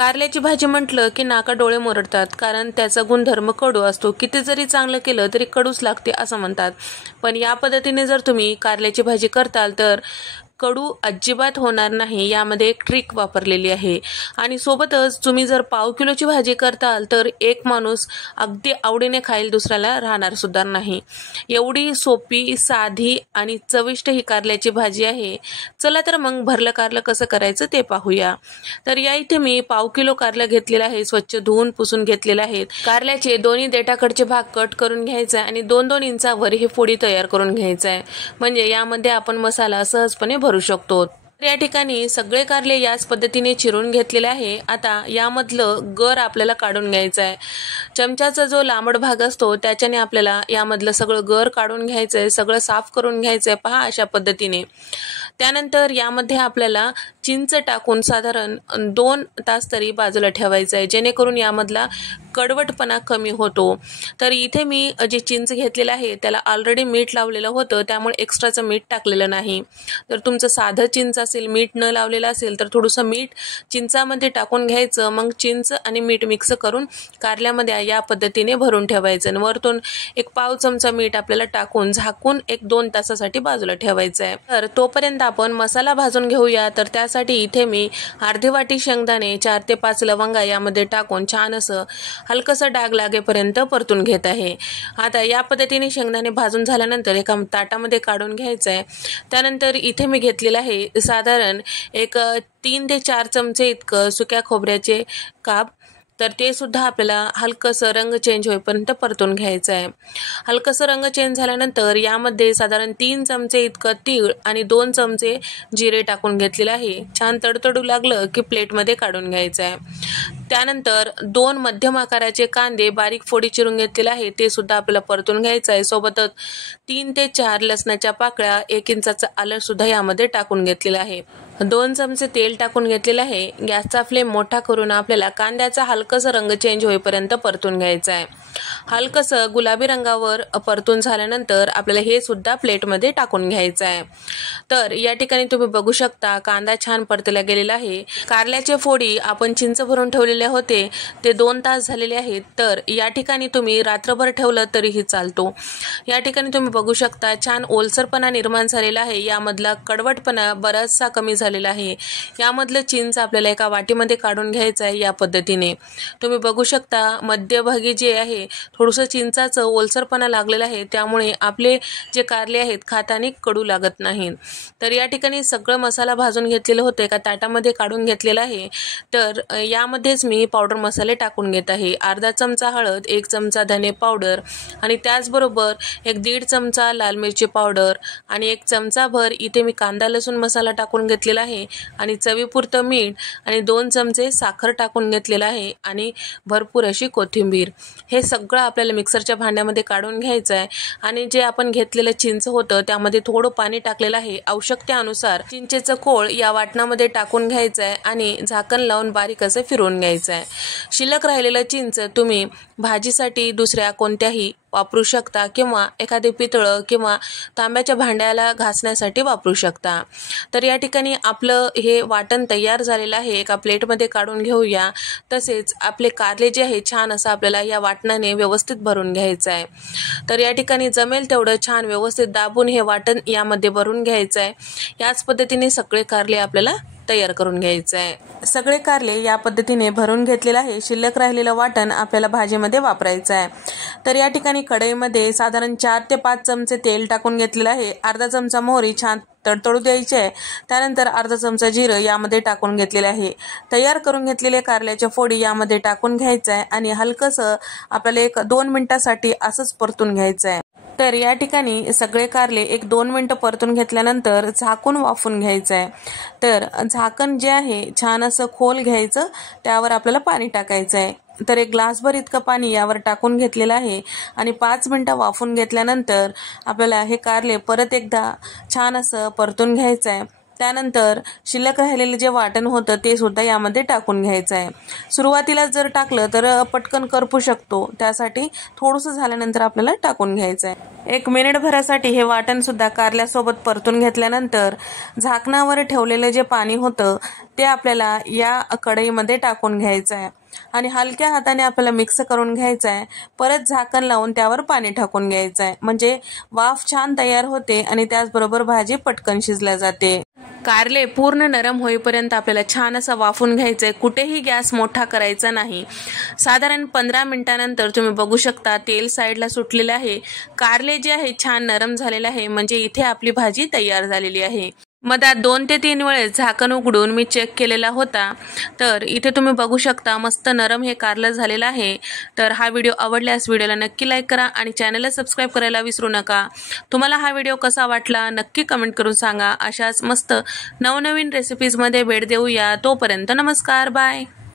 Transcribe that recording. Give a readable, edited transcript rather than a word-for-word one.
कारल्याची भाजी म्हटलं की नाका डोळे मोरडतात, कारण त्याचा गुणधर्म कडू असतो. किती जरी चांगलं केलं तरी कडूच लागते असं म्हणतात. पण या पद्धतीने जर तुम्ही कारल्याची भाजी करताल तर कडू अजिबात होणार नाही. यामध्ये एक ट्रिक वापरलेली आहे. आणि सोबतच तुम्ही जर पाव किलोची भाजी करताल तर एक माणूस अगदी आवडीने खाईल, दुसऱ्याला राहणार सुद्धा नाही. एवढी सोपी, साधी आणि चविष्ट ही कारल्याची भाजी आहे. चला तर मग भरलं कारलं कसं करायचं ते पाहूया. तर या इथे मी पाव किलो कारलं घेतलेलं आहे. स्वच्छ धुवून पुसून घेतलेलं आहे. कारल्याचे दोन्ही देठाकडचे भाग कट करून घ्यायचा आणि 2-2 इंचावर ही फोडी तयार करून घ्यायचा आहे. म्हणजे यामध्ये आपण मसाला सहजपणे भरू शकतो. या ठिकाणी सगळे कारले याच पद्धतीने चिरून घेतलेले आहे. आता यामधलं गर आपल्याला काढून घ्यायचं आहे. चमच्याचा जो लांबड भाग असतो त्याच्याने आपल्याला यामधलं सगळं गर काढून घ्यायचं आहे, सगळं साफ करून घ्यायचं आहे. पहा अशा पद्धतीने. त्यानंतर यामध्ये आपल्याला चिंच टाकून साधारण 2 तास तरी बाजूला ठेवायचं आहे, जेणेकरून यामधला कडवटपणा कमी होतो. तर इथे मी जे चिंच घेतलेलं आहे त्याला ऑलरेडी मीठ लावलेलं होतं, त्यामुळे एक्स्ट्राचं मीठ टाकलेलं नाही. तर तुमचं साधं चिंच असेल, मीठ न लावलेलं असेल तर थोडंसं मीठ चिंचामध्ये टाकून घ्यायचं. मग चिंच आणि मीठ मिक्स करून कारल्यामध्ये या पद्धतीने भरून ठेवायचं आणि वरतून एक पाव चमचा मीठ आपल्याला टाकून झाकून 1-2 तासासाठी बाजूला ठेवायचं आहे. तर तोपर्यंत आपण मसाला भाजून घेऊया. तर त्यासाठी इथे मी अर्धी वाटी शेंगदाणे, 4 ते 5 लवंगा यामध्ये टाकून छान असं हलकसं डाग लागेपर्यंत परतून घेत आहे. आता या पद्धतीने शेंगदाणे भाजून झाल्यानंतर एका ताटामध्ये काढून घ्यायचं आहे. त्यानंतर इथे मी घेतलेलं आहे साधारण एक 3 ते 4 चमचे इतकं सुक्या खोबऱ्याचे काप. तर ते सुद्धा आपल्याला हलकसं रंग चेंज होईपर्यंत परतून घ्यायचं आहे. हलकसं रंग चेंज झाल्यानंतर यामध्ये साधारण 3 चमचे इतकं तीळ आणि 2 चमचे जिरे टाकून घेतलेलं आहे. छान तडतडू लागलं की प्लेटमध्ये काढून घ्यायचं आहे. त्यानंतर 2 मध्यम आकाराचे कांदे बारीक फोडी चिरून घेतलेले आहे, ते सुद्धा आपल्याला परतून घ्यायचं आहे. सोबतच 3 ते 4 लसणाच्या पाकळ्या, 1 इंचाचं आलं सुद्धा यामध्ये टाकून घेतलेलं आहे. 2 चमचे तेल टाकून घेतलेलं आहे. गॅसचा फ्लेम मोठा करून आपल्याला कांद्याचा हलकसं रंग चेंज होईपर्यंत परतून घ्यायचा आहे. हलकसं गुलाबी रंगावर परतून झाल्यानंतर आपल्याला हे सुद्धा प्लेटमध्ये टाकून घ्यायचं आहे. तर या ठिकाणी तुम्ही बघू शकता कांदा छान परतला गेलेला आहे. कारल्याचे फोडी आपण चिंच भरून ठेवलेले होते ते 2 तास झालेले आहेत. तर या ठिकाणी तुम्ही रात्रभर ठेवलं तरीही चालतो. या ठिकाणी तुम्ही बघू शकता छान ओलसरपणा निर्माण झालेला आहे. यामधला कडवटपणा बराचसा कमी झालेला आहे. यामधलं चिंच आपल्याला एका वाटीमध्ये काढून घ्यायचं आहे. या पद्धतीने तुम्ही बघू शकता मध्यभागी जे आहे थोडंसं चिंचाचं ओलसरपणा लागलेला आहे, त्यामुळे आपले जे कारले आहेत खाताना कडू लागत नाहीत. तर या ठिकाणी सगळं मसाला भाजून घेतलेलं होतं एका ताटामध्ये काढून घेतलेलं आहे. तर यामध्येच मी पावडर मसाले टाकून घेत आहे. अर्धा चमचा हळद, 1 चमचा धने पावडर आणि त्याचबरोबर 1-1.5 चमचा लाल मिरची पावडर आणि 1 चमचाभर इथे मी कांदा लसूण मसाला टाकून घेतलेला आहे आणि चवीपुरतं मीठ आणि 2 चमचे साखर टाकून घेतलेला आहे आणि भरपूर अशी कोथिंबीर. हे सगळं आपल्याला मिक्सरच्या भांड्यामध्ये काढून घ्यायचं आहे. आणि जे आपण घेतलेलं चिंच होतं त्यामध्ये थोडं पाणी टाकलेलं आहे. आवश्यकतेनुसार चिंचेचं कोळ या वाटणामध्ये टाकून घ्यायचं आहे आणि झाकण लावून बारीक असं फिरवून घ्यायचं आहे. शिल्लक राहिलेलं चिंच तुम्ही भाजीसाठी दुसऱ्या कोणत्याही वापरू शकता किंवा एखादे पितळं किंवा तांब्याच्या भांड्याला घासण्यासाठी वापरू शकता. तर या ठिकाणी आपलं हे वाटण तयार झालेलं आहे. एका प्लेटमध्ये काढून घेऊया. तसेच आपले कारले जे आहे छान असं आपल्याला या वाटणाने व्यवस्थित भरून घ्यायचं आहे. तर या ठिकाणी जमेल तेवढं छान व्यवस्थित दाबून हे वाटण यामध्ये भरून घ्यायचं आहे. याच पद्धतीने सगळे कारले आपल्याला तयार करून घ्यायचं आहे. सगळे कारले या पद्धतीने भरून घेतलेलं आहे. शिल्लक राहिलेलं वाटण आपल्याला भाजीमध्ये वापरायचं आहे. तर या ठिकाणी कढईमध्ये साधारण 4 ते 5 चमचे तेल टाकून घेतलेलं आहे. अर्धा चमचा मोहरी छान तडतडू द्यायची आहे. त्यानंतर अर्धा चमचा जिरं यामध्ये टाकून घेतलेले आहे. तयार करून घेतलेले कारल्याच्या फोडी यामध्ये टाकून घ्यायचं आहे आणि हलकसं आपल्याला 1-2 मिनिटासाठी असंच परतून घ्यायचं आहे. तर या ठिकाणी सगळे कारले 1-2 मिनिटं परतून घेतल्यानंतर झाकून वाफून घ्यायचं आहे. तर झाकण जे आहे छान असं खोल घ्यायचं, त्यावर आपल्याला पाणी टाकायचं आहे. तर 1 ग्लासभर इतकं पाणी यावर टाकून घेतलेलं आहे आणि 5 मिनिटं वाफून घेतल्यानंतर आपल्याला हे कारले परत एकदा छान असं परतून घ्यायचं आहे. त्यानंतर शिल्लक राहिलेले जे वाटण होतं ते सुद्धा यामध्ये टाकून घ्यायचं आहे. सुरुवातीला जर टाकलं तर पटकन करपू शकतो, त्यासाठी थोडंसं झाल्यानंतर आपल्याला टाकून घ्यायचं आहे. 1 मिनिटभरासाठी हे वाटण सुद्धा कारल्यासोबत परतून घेतल्यानंतर झाकणावर ठेवलेलं जे पाणी होतं ते आपल्याला या कढईमध्ये टाकून घ्यायचं आहे आणि हलक्या हाताने आपल्याला मिक्स करून घ्यायचं आहे. परत झाकण लावून त्यावर पाणी टाकून घ्यायचं आहे, म्हणजे वाफ छान तयार होते आणि त्याचबरोबर भाजी पटकन शिजल्या जाते. कारले पूर्ण नरम होईपर्यंत आपल्याला छान असं वाफून घ्यायचंय. कुठेही गॅस मोठा करायचा नाही. साधारण 15 मिनिटानंतर तुम्ही बघू शकता तेल साईडला सुटलेलं आहे. कारले जे आहे छान नरम झालेले आहे, म्हणजे इथे आपली भाजी तयार झालेली आहे. मधात 2 ते 3 वेळेस झाकण उघडून मी चेक केलेला होता, तर इथे तुम्ही बघू शकता मस्त नरम हे कारलं झालेलं आहे. तर हा व्हिडिओ आवडल्यास व्हिडिओला नक्की लाईक करा आणि चॅनलला सबस्क्राईब करायला विसरू नका. तुम्हाला हा व्हिडिओ कसा वाटला नक्की कमेंट करून सांगा. अशाच मस्त नवनवीन रेसिपीजमध्ये भेट देऊया. तोपर्यंत नमस्कार, बाय.